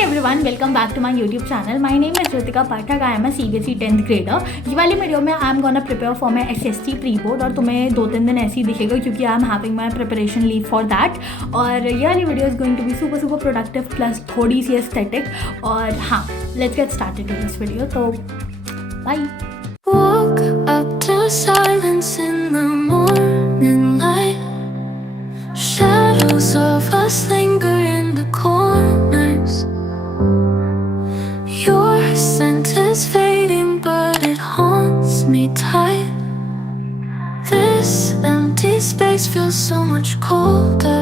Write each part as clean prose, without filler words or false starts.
Everyone, welcome back to my YouTube channel. My name is Ritika Pathak. I am a CBSE 10th grader. ये वाली video में I am gonna prepare for my SST pre board और तुम्हें 2-3 दिन ऐसे ही दिखेगा क्योंकि I am having my preparation leave for that. और ये वाली video is going to be super productive plus थोड़ी सी एस्थेटिक. और हाँ, let's get started to this video. तो bye. Woke up to silence in the morning light. Shadows of us linger in the corners. Your scent is fading, but it haunts me tight. This empty space feels so much colder.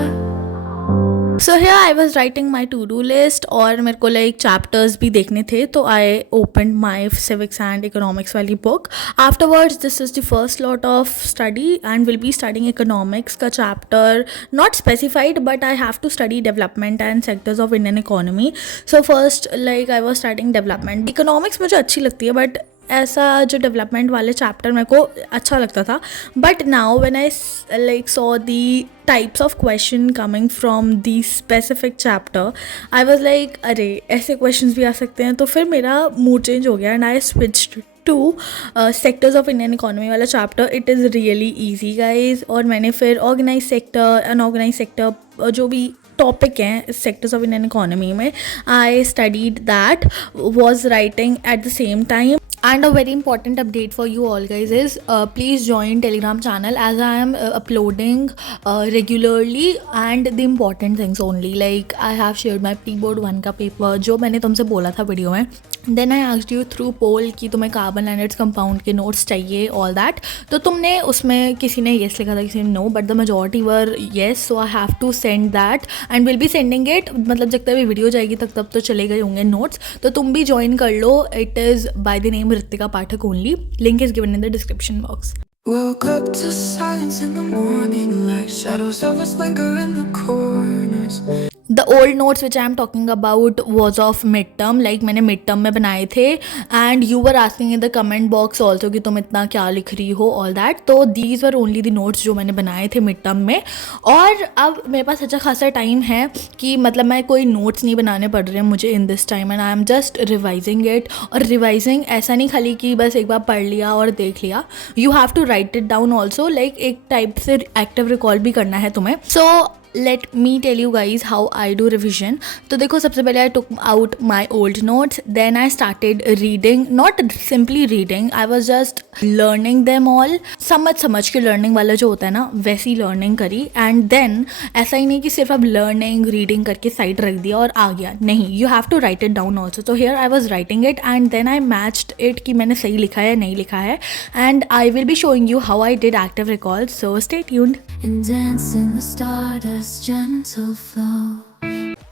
So here I was writing my to do list और मेरे को like chapters भी देखने थे, तो I open my civics and economics वाली book. Afterwards this is the first lot of study and will be studying economics का chapter, not specified but I have to study development and sectors of Indian economy. So first like I was starting development. Economics मुझे अच्छी लगती है बट ऐसा जो डेवलपमेंट वाले चैप्टर मेरे को अच्छा लगता था. But now when I like saw the types of question coming from the specific chapter, I was like अरे ऐसे क्वेश्चंस भी आ सकते हैं. तो फिर मेरा मूड चेंज हो गया and I switched to sectors of Indian economy वाला chapter. It is really easy guys. और मैंने फिर ऑर्गेनाइज सेक्टर, अनऑर्गेनाइज सेक्टर, जो भी टॉपिक हैं सेक्टर्स ऑफ इंडियन इकोनॉमी में, I studied that, was writing at the same time. And a very important update for you all guys is please join Telegram channel as I am uploading regularly and the important things only. Like I have shared my pre-board 1 का paper जो मैंने तुमसे बोला था वीडियो में. Then I asked you through poll कि तुम्हें carbon and its compound के नोट्स चाहिए, all that. तो तुमने उसमें किसी ने yes लिखा था, किसी ने no, but the majority were yes, so I have to send that and will be sending it. मतलब जब तक भी वीडियो जाएगी तब तो चले गए होंगे नोट्स. तो तुम भी ज्वाइन कर लो. It is by the name Ritika Pathak only. Link is given in the description box. Woke up to silence in the morning light. Shadows of us linger in the corners. The old notes which I am talking about was of midterm. Like मैंने midterm में बनाए थे and you were asking in the comment box also कि तुम इतना क्या लिख रही हो, all that. तो these were only the notes जो मैंने बनाए थे midterm में. और अब मेरे पास अच्छा खासा टाइम है कि मतलब मैं कोई नोट्स नहीं बनाने पड़ रहे हैं मुझे in this time and I am just revising it. और रिवाइजिंग ऐसा नहीं खाली कि बस एक बार पढ़ लिया और देख लिया. You have to write it down also. Like एक टाइप से एक्टिव रिकॉल भी करना है तुम्हें. So let me tell you guys how I do revision. तो देखो, सबसे पहले I took out my old notes, then I started reading, not simply reading, I was just learning them all. समझ के learning वाला जो होता है ना, वैसी learning करी. And then ऐसा ही नहीं कि सिर्फ अब learning reading करके साइड रख दिया और आ गया, नहीं, you have to write it down also. So here I was writing it and then I matched it कि मैंने सही लिखा है नहीं लिखा है. And I will be showing you how I did active recall, so stay tuned. And dance in the stardust gentle flow.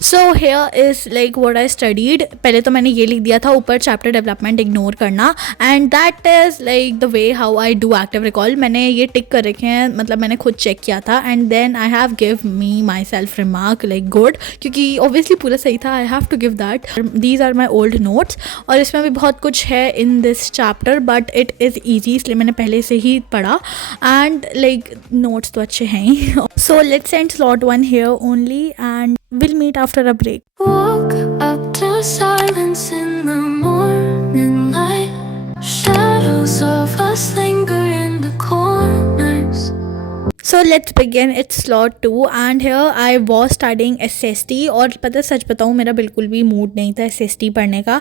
So here is like what I studied. पहले तो मैंने ये लिख दिया था ऊपर, चैप्टर डेवलपमेंट इग्नोर करना, and that is like the way how I do active recall. मैंने ये टिक कर रखे हैं, मतलब मैंने खुद चेक किया था. And then I have give me myself remark like good, क्योंकि ऑब्वियसली पूरा सही था. I have to give that. These are my old notes और इसमें भी बहुत कुछ है in this chapter but it is easy, इसलिए मैंने पहले से ही पढ़ा. एंड लाइक नोट्स तो अच्छे हैं ही. So let's end slot 1 here only and we'll meet after a break. Woke up to silence in the morning light. Shadows of us linger in the corners. So let's begin. It's slot 2 and here I was studying SST. और पता सच बताऊँ, मेरा बिल्कुल भी मूड नहीं था SST पढ़ने का.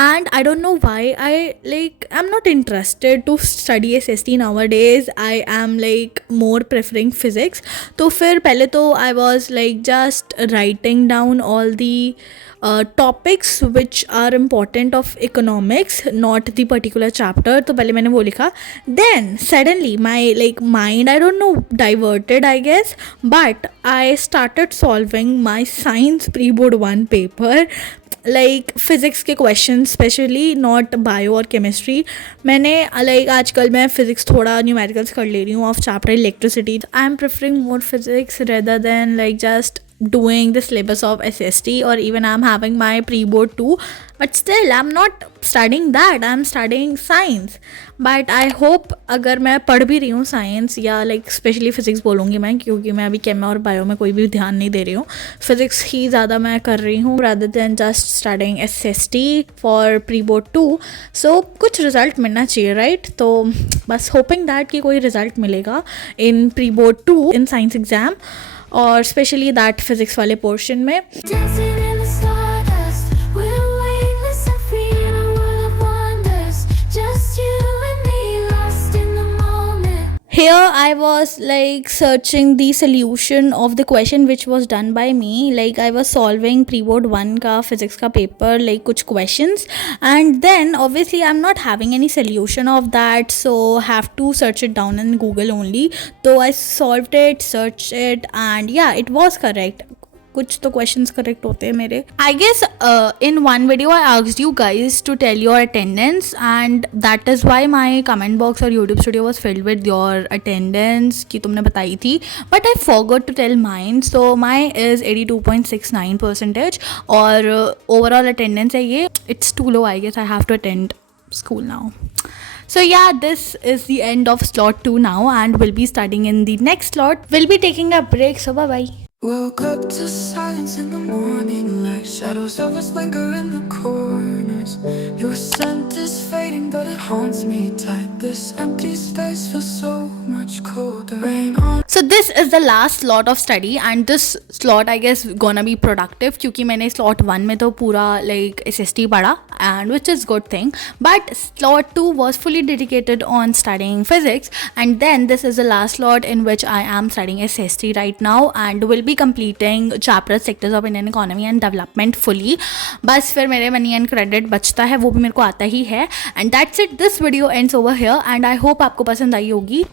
And I don't know why I'm not interested to study SST nowadays. I am like more preferring physics. तो फिर पहले तो I was like just writing down all the topics which are important of economics, not the particular chapter. तो पहले मैंने वो लिखा. Then suddenly my mind, I don't know, diverted I guess, but I started solving my science pre-board 1 paper. Like physics के question specially, not bio और केमिस्ट्री. मैंने लाइक आजकल मैं फ़िज़िक्स थोड़ा न्यूमेरिकल्स कर ले रही हूँ of chapter electricity. I am preferring more physics rather than like just doing the syllabus of SST, or even I'm having my pre-board too, but still I'm not studying that, I'm studying science. But I hope अगर मैं पढ़ भी रही हूँ साइंस या like specially physics बोलूँगी मैं, क्योंकि मैं अभी केम और बायो में कोई भी ध्यान नहीं दे रही हूँ, फिज़िक्स ही ज़्यादा मैं कर रही हूँ rather than just studying SST for pre board 2. सो कुछ रिज़ल्ट मिलना चाहिए राइट. तो बस होपिंग दैट कि कोई रिज़ल्ट मिलेगा इन pre board 2 in science exam, और स्पेशली दैट फिज़िक्स वाले पोर्शन में. Dancing in the stardust, we're weightless and free in a world of wonders. Just you and me, lost in the moment. Here I was like searching the solution of the question which was done by me. Like I was solving pre-board 1 का physics का paper, like कुछ questions, and then obviously I'm not having any solution of that, so have to search it down in Google only. So I solved it, searched it, and yeah, it was correct. कुछ तो questions correct होते हैं मेरे. I guess in one video I asked you guys to tell your attendance, and that is why my comment box और YouTube studio was filled with your attendance कि तुमने बताई थी, but I forgot to tell mine. So my is 82.69%, और overall attendance है ये. It's too low, I guess I have to attend school now. So yeah, this is the end of slot 2 now, and we'll be studying in the next slot. We'll be taking a break, so bye bye. Woke up to silence in the morning light. Shadows of us linger in the corners. Your scent is fading, but it haunts me tight. This empty space feels so much colder. Rain on. So this is the last slot of study, and this slot I guess gonna be productive क्योंकि मैंने slot 1 में तो पूरा like SST पढ़ा, and which is good thing. But slot 2 was fully dedicated on studying physics, and then this is the last slot in which I am studying SST right now, and will be completing chapter sectors of Indian economy and development fully. बस फिर मेरे money and credit बचता है, वो भी मेरे को आता ही है. And that's it, this video ends over here, and I hope आपको पसंद आई होगी.